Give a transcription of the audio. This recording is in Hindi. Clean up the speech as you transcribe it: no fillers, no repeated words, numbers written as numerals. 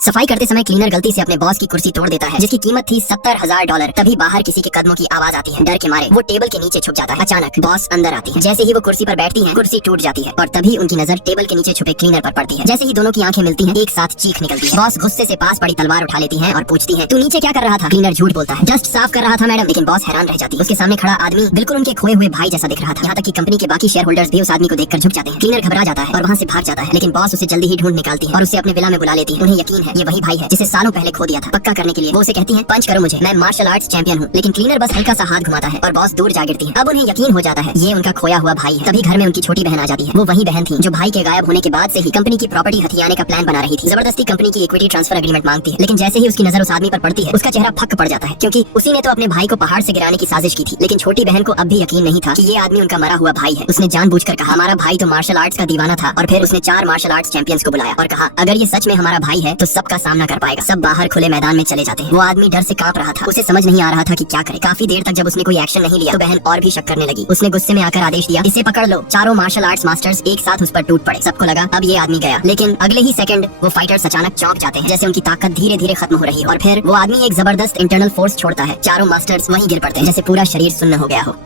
सफाई करते समय क्लीनर गलती से अपने बॉस की कुर्सी तोड़ देता है, जिसकी कीमत थी $70,000। तभी बाहर किसी के कदमों की आवाज आती है। डर के मारे वो टेबल के नीचे छुप जाता है। अचानक बॉस अंदर आती है। जैसे ही वो कुर्सी पर बैठती हैं, कुर्सी टूट जाती है और तभी उनकी नजर टेबल के नीचे छुपे क्लीनर पर पड़ती है। जैसे ही दोनों की आंखें मिलती हैं, एक साथ चीख निकलती है। बॉस गुस्से से पास पड़ी तलवार उठा लेती है और पूछती है, तू नीचे क्या कर रहा था? क्लीनर झूठ बोलता है, जस्ट साफ कर रहा था मैडम। लेकिन बॉस हैरान रह जाती है। उसके सामने खड़ा आदमी बिल्कुल उनके खोए हुए भाई जैसा दिख रहा था। यहाँ तक कि कंपनी के बाकी शेयर होल्डर्स भी उस आदमी को देखकर झुक जाते हैं। क्लीनर घबरा जाता है और वहाँ से भाग जाता है, लेकिन बॉस उसे जल्दी ही ढूंढ निकालती है और उसे अपने विला में बुला लेती है। उन्हें यकीन है ये वही भाई है जिसे सालों पहले खो दिया था। पक्का करने के लिए वो उसे कहती है, पंच करो मुझे, मैं मार्शल आर्ट्स चैंपियन हूँ। लेकिन क्लीनर बस हल्का सा हाथ घुमाता है और बॉस दूर जा गिरती है। अब उन्हें यकीन हो जाता है ये उनका खोया हुआ भाई है। तभी घर में उनकी छोटी बहन आ जाती है। वो वही बहन थी जो भाई के गायब होने के बाद से ही कंपनी की प्रॉपर्टी हथियाने का प्लान बना रही थी। जबरदस्ती कंपनी की इक्विटी ट्रांसफर एग्रीमेंट मांगती है। लेकिन जैसे ही उसकी नजर उस आदमी पर पड़ती है, उसका चेहरा फक पड़ जाता है, क्योंकि उसी ने तो अपने भाई को पहाड़ से गिराने की साजिश की थी। लेकिन छोटी बहन को अब भी यकीन नहीं था कि ये आदमी उनका मरा हुआ भाई है। उसने जानबूझकर कहा, हमारा भाई तो मार्शल आर्ट्स का दीवाना था। और फिर उसने 4 मार्शल आर्ट्स चैंपियंस को बुलाया और कहा, अगर ये सच में हमारा भाई है तो सबका सामना कर पाएगा। सब बाहर खुले मैदान में चले जाते हैं। वो आदमी डर से कांप रहा था। उसे समझ नहीं आ रहा था कि क्या करे। काफी देर तक जब उसने कोई एक्शन नहीं लिया तो बहन और भी शक करने लगी। उसने गुस्से में आकर आदेश दिया, इसे पकड़ लो। चारों मार्शल आर्ट्स मास्टर्स एक साथ उस पर टूट पड़े। सबको लगा अब ये आदमी गया, लेकिन अगले ही सेकंड वो फाइटर्स अचानक चौंक जाते हैं, जैसे उनकी ताकत धीरे धीरे खत्म हो रही है। और फिर वो आदमी एक जबरदस्त इंटरनल फोर्स छोड़ता है। चारों मास्टर्स वहीं गिर पड़ते हैं, जैसे पूरा शरीर सुन्न हो गया हो।